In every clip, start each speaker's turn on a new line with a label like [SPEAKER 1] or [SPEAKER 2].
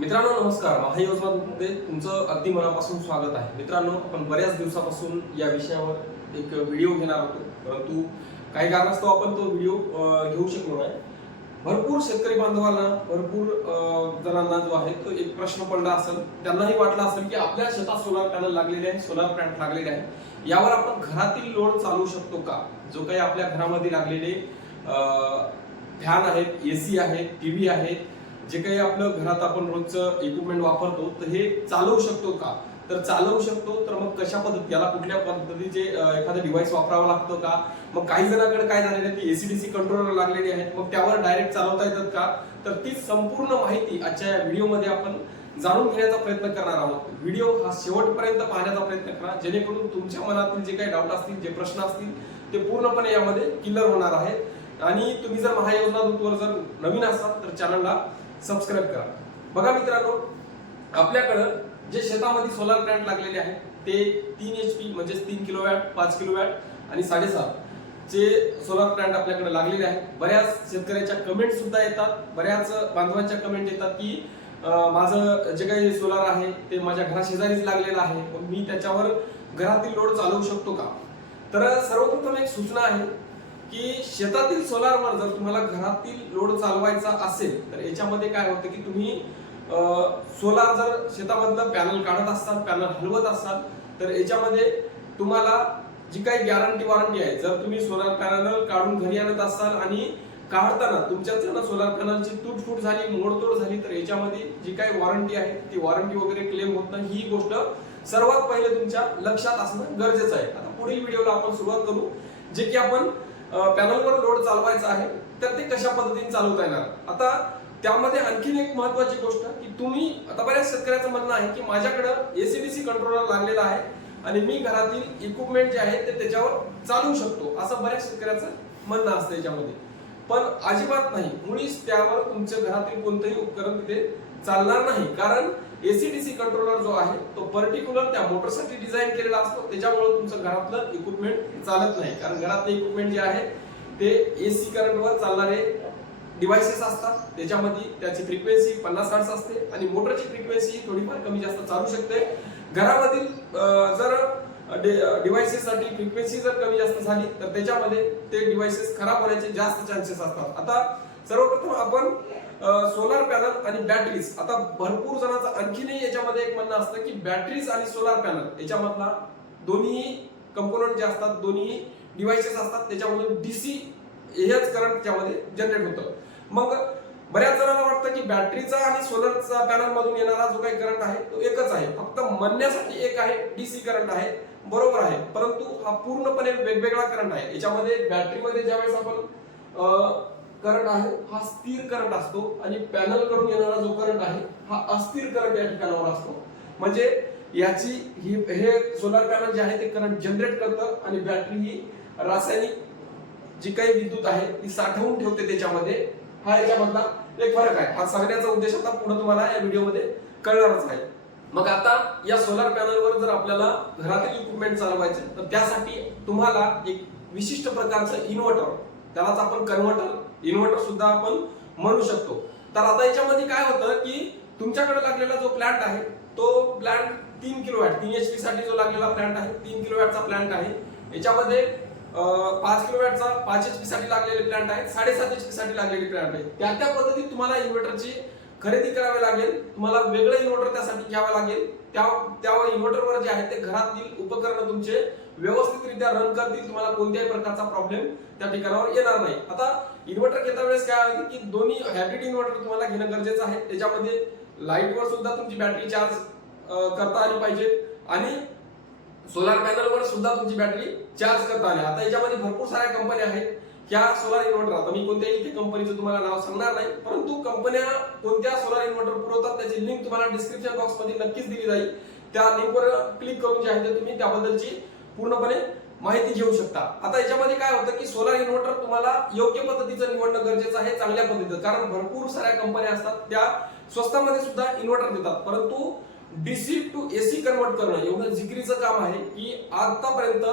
[SPEAKER 1] मित्रांनो नमस्कार. महायोजनामध्ये तुमचं अगदी मनापासून स्वागत आहे. मित्रांनो आपण बऱ्याच दिवसापासून या विषयावर एक व्हिडिओ घेणार होतो. परंतु काही कारणास्तव आपण तो व्हिडिओ घेऊ शकलो नाही. भरपूर शेतकरी बांधवांना भरपूर जणांना जो आहे तो एक प्रश्न पडला असेल. त्यांनाही वाटलं असेल की आपल्या शेतात सोलार पॅनल लागलेले आहे सोलार प्लॅन्ट लागलेले आहे. यावर आपण घरातील लोड चालवू शकतो का? जो काही आपल्या घरामध्ये लागलेले फॅन आहेत एसी आहेत टीव्ही आहेत जे काही आपलं घरात आपण रोजचं इक्विपमेंट वापरतो तर हे चालवू शकतो का? तर चालवू शकतो तर मग कशा पद्धती याला कुठल्या पद्धतीचे एखादं डिव्हाइस वापरावं लागतं का? मग काही जणांकडे काय झालेलं आहे की एसीडीसी कंट्रोलर लागलेली आहेत. मग त्यावर डायरेक्ट चालवता येतात का? तर ती संपूर्ण माहिती आजच्या या व्हिडिओमध्ये आपण जाणून घेण्याचा प्रयत्न करणार आहोत. व्हिडिओ हा शेवटपर्यंत पाहण्याचा प्रयत्न करा. जेणेकरून तुमच्या मनातील जे काही डाऊट असतील जे प्रश्न असतील ते पूर्णपणे यामध्ये क्लिअर होणार आहेत. आणि तुम्ही जर महायोजना दूतवर जर नवीन असाल तर चॅनलला सबस्क्राईब करा. बघा मित्रांनो आपल्याकडं जे शेतामध्ये सोलार प्लॅन्ट लागलेले आहेत ते तीन एच पी म्हणजेच तीन किलो वॅट पाच किलो वॅट आणि साडेसात जे सोलार प्लॅन्ट आपल्याकडे लागलेले आहेत. बऱ्याच शेतकऱ्याच्या कमेंट सुद्धा येतात. बऱ्याच बांधवांच्या कमेंट येतात की माझं जे काही सोलार आहे ते माझ्या घराशेजारीच लागलेलं आहे. पण मी त्याच्यावर घरातील लोड चालवू शकतो का? तर सर्वप्रथम एक सूचना आहे. की शेतातील सोलारवर जर तुम्हाला घरातील लोड चालवायचा असेल तर याच्यामध्ये काय होतं की तुम्ही सोलार जर शेतामधलं पॅनल काढत असतात पॅनल हलवत असाल तर याच्यामध्ये तुम्हाला जी काही गॅरंटी वॉरंटी आहे जर तुम्ही सोलार पॅनल काढून घरी आणत असाल आणि काढताना तुमच्याच सोलार पॅनलची तुटफूट झाली मोडतोड झाली तर याच्यामध्ये जी काही वॉरंटी आहे ती वॉरंटी वगैरे क्लेम होत नाही. ही गोष्ट सर्वात पहिले तुमच्या लक्षात असणं गरजेचं आहे. आता पुढील व्हिडिओला आपण सुरुवात करू जे की आपण पॅनलवर लोड चालवायचा आहे तर ते कशा पद्धतीने चालवता येणार? आता त्यामध्ये आणखीन एक महत्वाची गोष्ट की तुम्ही आता बऱ्याच शेतकऱ्याचं म्हणणं आहे की माझ्याकडं एसीडीसी कंट्रोलर लागलेला आहे आणि मी घरातील इक्विपमेंट जे आहे ते त्याच्यावर चालवू शकतो असं बऱ्याच शेतकऱ्याचं म्हणणं असतं याच्यामध्ये. पण अजिबात नाही. मुळीच त्यावर तुमच्या घरातील कोणतंही उपकरण तिथे चालणार नाही. कारण एसीडीसी कंट्रोलर जो आहे तो पर्टिक्युलर त्या मोटरसाठी डिझाईन केलेला असतो. त्याच्यामुळे तुमचं घरातलं इक्विपमेंट चालत नाही. कारण घरातलं इक्विपमेंट जे आहे ते एसी करंटवर चालणारे डिव्हायसेस असतात. त्याच्यामध्ये त्याची फ्रिक्वेन्सी पन्नास हर्ट्स असते आणि मोटरची फ्रिक्वेन्सी थोडीफार कमी जास्त चालू शकते. घरामधील जर डिव्हायसेससाठी फ्रिक्वेन्सी जर कमी जास्त झाली तर त्याच्यामध्ये ते डिव्हायसेस खराब होण्याचे जास्त चान्सेस असतात. आता सर्वप्रथम आपण सोलार पॅनल आणि बॅटरीज आता भरपूर जणांचं आणखीनही याच्यामध्ये एक म्हणणं असतं की बॅटरीज आणि सोलार पॅनल याच्यामधला दोन्ही कंपोनंट जे असतात दोन्ही डिव्हाइसेस असतात त्याच्यामधून डीसी हेच करंट त्यामध्ये जनरेट होतं. मग बऱ्याच जणांना वाटतं की बॅटरीचा आणि सोलरचा पॅनल मधून येणारा जो काही करंट आहे तो एकच आहे. फक्त म्हणण्यासाठी एक आहे डीसी करंट आहे बरोबर आहे. परंतु हा पूर्णपणे वेगवेगळा करंट आहे. याच्यामध्ये बॅटरीमध्ये ज्यावेळेस आपण करंट आहे हा स्थिर करंट असतो आणि पॅनल करून येणारा जो करंट आहे हा अस्थिर करंट या ठिकाणावर असतो. म्हणजे याची ही हे सोलार पॅनल जे आहे ते करंट जनरेट करतं आणि बॅटरी ही रासायनिक जी काही विद्युत आहे ती साठवून ठेवते त्याच्यामध्ये. हा याच्यामधला एक फरक आहे. हा सांगण्याचा उद्देश आता पुढे तुम्हाला या व्हिडिओमध्ये कळणारच आहे. मग आता या सोलार पॅनलवर जर आपल्याला घरातील इक्विपमेंट चालवायचे तर त्यासाठी तुम्हाला एक विशिष्ट प्रकारचं इन्व्हर्टर त्यालाच आपण कन्व्हर्टर इन्व्हर्टर सुद्धा आपण म्हणू शकतो. तर आता याच्यामध्ये काय होतं की तुमच्याकडे लागलेला जो प्लांट आहे तो प्लांट तीन किलो वॅट तीन एच पी साठी जो लागलेला प्लांट आहे तीन किलो वॅटचा प्लांट आहे. याच्यामध्ये पाच किलो वॅटचा पाच एच पी साठी लागलेले प्लांट आहेत साडेसात एच पी साठी लागलेले प्लांट आहेत. त्या त्या पद्धतीत तुम्हाला इन्व्हर्टरची खरेदी करावी लागेल तुम्हाला वेगळं इन्व्हर्टर त्यासाठी घ्यावं लागेल. त्या त्या इन्व्हर्टरवर जे आहे ते घरातील उपकरण तुमचे व्यवस्थितरित्या रन करतील तुम्हाला कोणत्याही प्रकारचा प्रॉब्लेम त्या ठिकाणावर येणार नाही. आता इन्व्हर्टर घेता वेळेस काय होते की दोन्ही हायब्रिड इन्व्हर्टर तुम्हाला घेणं गरजेचं आहे. त्याच्यामध्ये लाईटवर सुद्धा तुमची बॅटरी चार्ज करता आली पाहिजे आणि सोलार पॅनलवर सुद्धा तुमची बॅटरी चार्ज करता आली. आता याच्यामध्ये भरपूर साऱ्या कंपन्या आहेत. या सोलार इन्व्हर्टर आता मी कोणत्याही इथे कंपनीचं तुम्हाला नाव सांगणार नाही परंतु कंपन्या कोणत्या सोलार इन्व्हर्टर पुरवतात त्याची लिंक तुम्हाला डिस्क्रिप्शन बॉक्समध्ये नक्कीच दिली जाईल. त्या लिंकवर क्लिक करून जे आहे ते तुम्ही त्याबद्दलची पूर्णपणे माहिती घेऊ शकता. आता याच्यामध्ये काय होतं की सोलार इन्व्हर्टर तुम्हाला योग्य पद्धतीचं निवडणं गरजेचं आहे चांगल्या पद्धतीचं. कारण भरपूर साऱ्या कंपन्या असतात त्या स्वस्तामध्ये सुद्धा इन्व्हर्टर देतात. परंतु डीसी टू एसी कन्वर्ट करणं एवढं जिकरीचं काम आहे की आतापर्यंत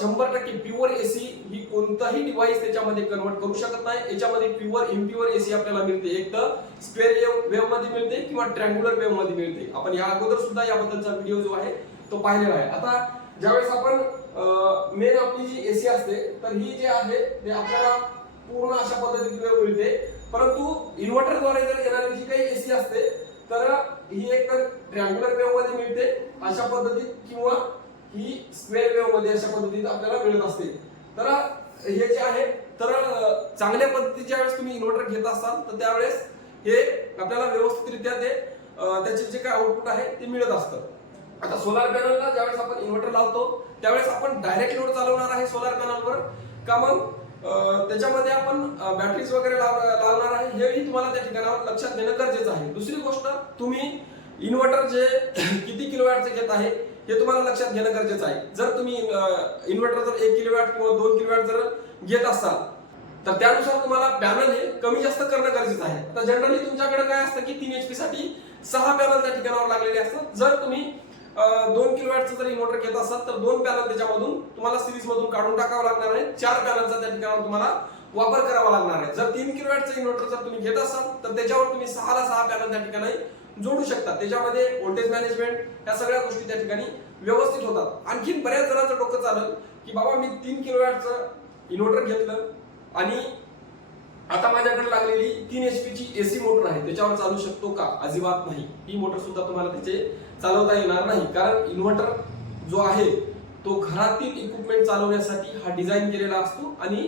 [SPEAKER 1] शंभर टक्के प्युअर एसी ही कोणताही डिव्हाइस त्याच्यामध्ये कन्वर्ट करू शकत नाही. याच्यामध्ये प्युअर इम्प्युअर एसी आपल्याला मिळते. एक तर स्क्वेअर वेव्हमध्ये मिळते किंवा ट्रँग्युलर वेव्हमध्ये मिळते. आपण या अगोदर सुद्धा याबद्दलचा व्हिडिओ जो आहे तो पाहिलेला आहे. आता ज्यावेळेस आपण मेन आपली जी एसी असते तर ही जी आहे ते आपल्याला पूर्ण अशा पद्धतीने मिळते. परंतु इन्व्हर्टरद्वारे जर येणारी जी काही एसी असते तर ही एक तर ट्रँग्युलर वेव्हमध्ये मिळते अशा पद्धतीत किंवा ही स्क्वेअर वेव्हमध्ये अशा पद्धतीत आपल्याला मिळत असते. तर हे जे आहे तर चांगल्या पद्धतीच्या वेळेस तुम्ही इन्व्हर्टर घेत असाल तर त्यावेळेस हे आपल्याला व्यवस्थितरित्या ते त्याचे जे काय आउटपुट आहे ते मिळत असतं. आता सोलार पॅनलला ज्यावेळेस आपण इन्व्हर्टर लावतो त्यावेळेस आपण डायरेक्ट लोड चालवणार आहे सोलार पॅनलवर का मग? त्याच्यामध्ये आपण बॅटरीज वगैरे लावणार आहे. हेही तुम्हाला त्या ठिकाणावर लक्षात घेणं गरजेचं आहे. दुसरी गोष्ट तुम्ही इन्व्हर्टर जे किती किलोवॅटचे घेत आहे हे तुम्हाला लक्षात घेणं गरजेचं आहे. जर तुम्ही इन्व्हर्टर जर एक किलोवॅट किंवा दोन किलोवॅट जर घेत असाल तर त्यानुसार तुम्हाला पॅनल हे कमी जास्त करणं गरजेचं आहे. आता जनरली तुमच्याकडे काय असतं की तीन एच पी साठी सहा पॅनल त्या ठिकाणावर लागलेले असतात. जर तुम्ही दोन किलोवॅटचं जर इन्व्हर्टर घेत असाल तर दोन पॅनल त्याच्यामधून तुम्हाला सिरीज मधून काढून टाकावं लागणार आहे. चार पॅनलचा त्या ठिकाणावर तुम्हाला वापर करावा लागणार आहे. जर तीन किलोवॅटचं इन्व्हर्टर जर तुम्ही घेत असाल तर त्याच्यावर तुम्ही सहाला सहा पॅनल त्या ठिकाणी जोडू शकता. त्याच्यामध्ये व्होल्टेज मॅनेजमेंट या सगळ्या गोष्टी त्या ठिकाणी व्यवस्थित होतात. आणखीन बऱ्याच जणांचं डोकं चाललं की बाबा मी तीन किलोवॅटचं इन्व्हर्टर घेतलं आणि आता माझ्याकडे लागलेली तीन एचपी ची एसी मोटर आहे. त्याच्यावर चालू शकतो का? अजिबात नाही. ही मोटर सुद्धा तुम्हाला त्याचे चालवता येणार नाही. कारण इन्व्हर्टर जो आहे तो घरातील इक्विपमेंट चालवण्यासाठी हा डिझाईन केलेला असतो आणि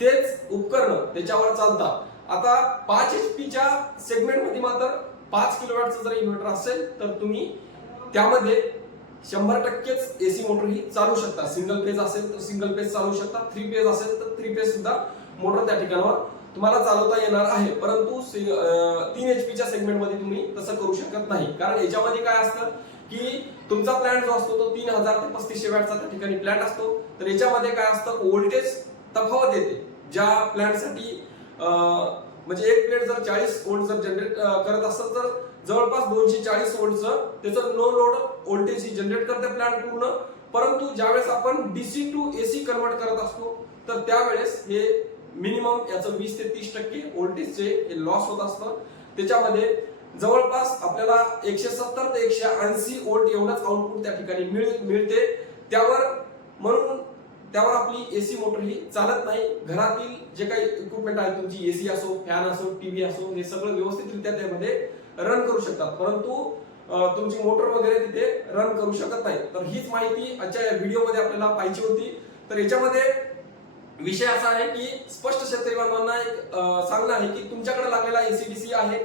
[SPEAKER 1] तेच उपकरण त्याच्यावर चालतात. आता पाच एच पीच्या सेगमेंटमध्ये मात्र पाच किलोवॅटचं जर इन्व्हर्टर असेल तर तुम्ही त्यामध्ये शंभर टक्केच एसी मोटर ही चालू शकता सिंगल पेज असेल तर सिंगल पेज चालू शकता थ्री पेज असेल तर थ्री पेज सुद्धा मोटर त्या ठिकाणावर तुम्हाला चालवता येणार आहे. परंतु सि- तीन एच पीच्या सेगमेंटमध्ये तुम्ही तसं करू शकत नाही. कारण याच्यामध्ये काय असतं की तुमचा प्लॅन जो असतो तो तीन हजार ते पस्तीसशे वॅटचा त्या ठिकाणी प्लॅन असतो. तर याच्यामध्ये काय असतं? व्होल्टेज तफावत येते. ज्या प्लॅनसाठी म्हणजे एक प्लेट जर चाळीस वोल्ट जर जनरेट करत असेल तर जवळपास दोनशे चाळीस वोल्टचं त्याचं नो लोड व्होल्टेज जनरेट करते प्लॅन पूर्ण. परंतु ज्यावेळेस आपण डीसी टू एसी कन्वर्ट करत असतो तर त्यावेळेस हे मिनिमम याचं वीस ते तीस टक्के व्होल्टेजचे हे लॉस होत असतं. त्याच्यामध्ये जवळपास आपल्याला एकशे सत्तर ते एकशे ऐंशी वोल्ट एवढंच आउटपुट त्या ठिकाणी मिळते. त्यावर म्हणून त्यावर आपली एसी मोटर ही चालत नाही. घरातील जे काही इक्विपमेंट आहे तुमची एसी असो फॅन असो टीव्ही असो हे सगळं व्यवस्थितरित्या त्यामध्ये रन करू शकतात. परंतु तुमची मोटर वगैरे तिथे रन करू शकत नाही. तर हीच माहिती आजच्या या व्हिडिओमध्ये आपल्याला पाहिजे होती. तर याच्यामध्ये विषय असा आहे की स्पष्ट शेतकरी बांधवांना एक सांगणं आहे की तुमच्याकडे लागलेला एसीडीसी आहे.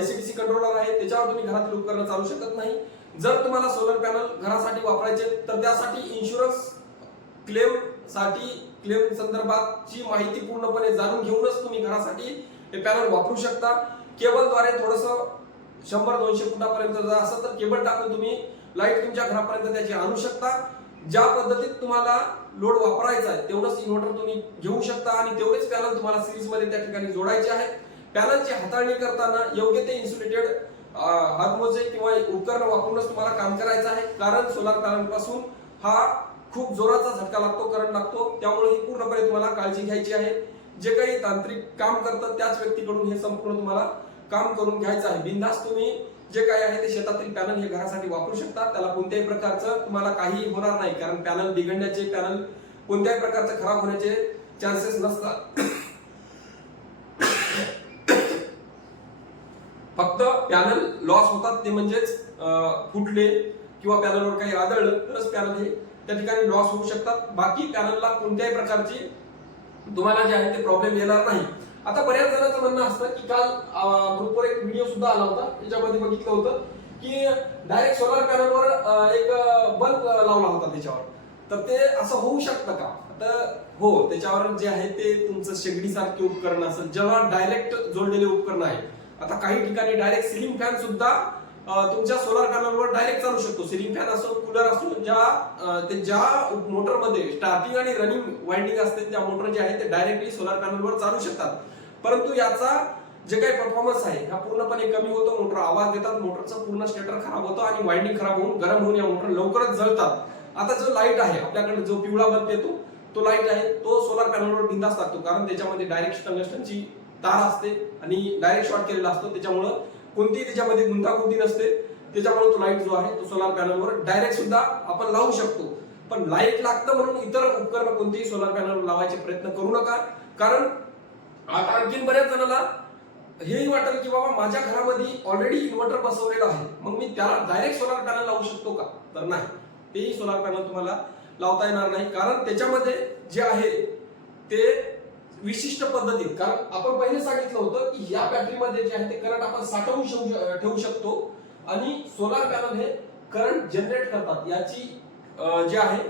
[SPEAKER 1] एसीडीसी कंट्रोलर आहे. त्याच्यावर तुम्ही घरातील उपकरणं चालू शकत नाही. जर तुम्हाला सोलर पॅनल घरासाठी वापरायचे तर त्यासाठी इन्शुरन्स क्लेमसाठी क्लेम संदर्भातची माहिती पूर्णपणे जाणून घेऊनच तुम्ही घरासाठी हे पॅनल वापरू शकता. केबलद्वारे थोडस शंभर दोनशे फुटापर्यंत जर असेल तर केबल टाकून तुम्ही लाइट तुमच्या घरापर्यंत त्याची आणू शकता. ज्या पद्धतीत तुम्हाला लोड वापरायचा आहे तेवढंच इन्व्हर्टर तुम्ही घेऊ शकता आणि तेवढेच पॅनल तुम्हाला सिरीजमध्ये त्या ठिकाणी जोडायचे आहेत. पॅनलची हाताळणी करताना योग्य ते इन्सुलेटेड हातमोजे किंवा उपकरण वापरूनच तुम्हाला काम करायचं आहे. कारण सोलार पॅनल हा खूप जोराचा झटका लागतो करंट लागतो. त्यामुळे ही पूर्णपणे तुम्हाला काळजी घ्यायची आहे. जे काही तांत्रिक काम करतात त्याच व्यक्तीकडून हे संपूर्ण तुम्हाला काम करून घ्यायचं आहे. बिनधास्त तुम्ही जे काही आहे ते शेतातील पॅनल हे घरासाठी वापरू शकता. त्याला कोणत्याही प्रकारचं तुम्हाला काही होणार नाही. कारण पॅनल बिघडण्याचे पॅनल कोणत्याही प्रकारचं खराब होण्याचे चान्सेस नसतात. फक्त पॅनल लॉस होतात. ते म्हणजेच फुटले किंवा पॅनलवर काही आदळलं तरच पॅनल हे त्या ठिकाणी लॉस होऊ शकतात. बाकी पॅनलला कोणत्याही प्रकारची तुम्हाला जे आहे ते प्रॉब्लेम येणार नाही. आता बऱ्याच जणांचं म्हणणं असतं की काल ग्रुपवर एक व्हिडिओ सुद्धा आला होता. त्याच्यामध्ये बघितलं होतं की डायरेक्ट सोलार पॅनलवर एक बल्ब लावला होता त्याच्यावर. तर ते असं होऊ शकतं का? तर हो त्याच्यावर जे आहे ते तुमचं शेगडीसारखे उपकरण असेल जेव्हा डायरेक्ट जोडलेले उपकरण आहे आता काही ठिकाणी डायरेक्ट सिलिंग फॅन सुद्धा तुमच्या सोलार पॅनलवर डायरेक्ट चालू शकतो. सिलिंग फॅन असो कूलर असो ज्या ते ज्या मोटरमध्ये स्टार्टिंग आणि रनिंग वाइंडिंग असते त्या मोटर जे आहे ते डायरेक्टली सोलार पॅनलवर चालू शकतात. परंतु याचा जे काही परफॉर्मन्स आहे हा पूर्णपणे कमी होतो मोटर आवाज देतात मोटरचं पूर्ण स्टेटर खराब होतं आणि वाइंडिंग खराब होऊन गरम होऊन या मोटर लवकरच जळतात. आता जो लाइट आहे आपल्याकडे जो पिवळा बल्ब येतो तो लाइट आहे तो सोलार पॅनलवर बिंदास लागतो कारण त्याच्यामध्ये डायरेक्ट टंगस्टनची तार असते आणि डायरेक्ट शॉर्ट केलेला असतो त्याच्यामुळं कोणतीही त्याच्यामध्ये गुंतागुंती नसते. त्याच्यामुळे तो लाइट जो आहे तो सोलार पॅनलवर डायरेक्ट सुद्धा आपण लावू शकतो. पण लाइट लागतं म्हणून इतर उपकरण कोणतेही सोलार पॅनलवर लावायचे प्रयत्न करू नका. कारण आता आणखीन बऱ्याच जणांना हेही वाटेल की बाबा माझ्या घरामध्ये ऑलरेडी इन्व्हर्टर बसवलेला आहे. मग मी त्याला डायरेक्ट सोलार पॅनल लावू शकतो का? तर नाही. तेही सोलार पॅनल तुम्हाला लावता येणार नाही. कारण त्याच्यामध्ये जे आहे ते विशिष्ट पद्धतीत. कारण आपण पहिले सांगितलं होतं की या बॅटरीमध्ये जे आहे ते करंट आपण साठवून ठेवू ठेवू शकतो. आणि सोलार पॅनल हे करंट जनरेट करतात. याची जे आहे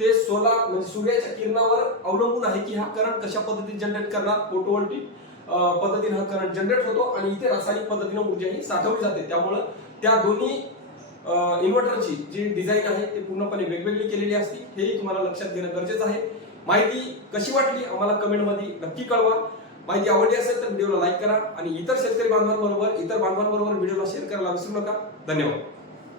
[SPEAKER 1] ते सोलार म्हणजे सूर्याच्या किरणावर अवलंबून आहे की हा करंट कशा पद्धतीने जनरेट करणार? फोटोवोल्टिक पद्धतीने हा करंट जनरेट होतो आणि इथे रासायनिक पद्धतीने ऊर्जा ही साठवली जाते. त्यामुळं त्या दोन्ही इन्व्हर्टरची जी डिझाईन आहे ते पूर्णपणे वेगवेगळी केलेली असते. हेही तुम्हाला लक्षात घेणं गरजेचं आहे. माहिती कशी वाटली आम्हाला कमेंटमध्ये नक्की कळवा. माहिती आवडली असेल तर व्हिडिओला लाईक करा आणि इतर शेतकरी बांधवांबरोबर इतर बांधवांबरोबर व्हिडिओला शेअर करायला विसरू नका. धन्यवाद.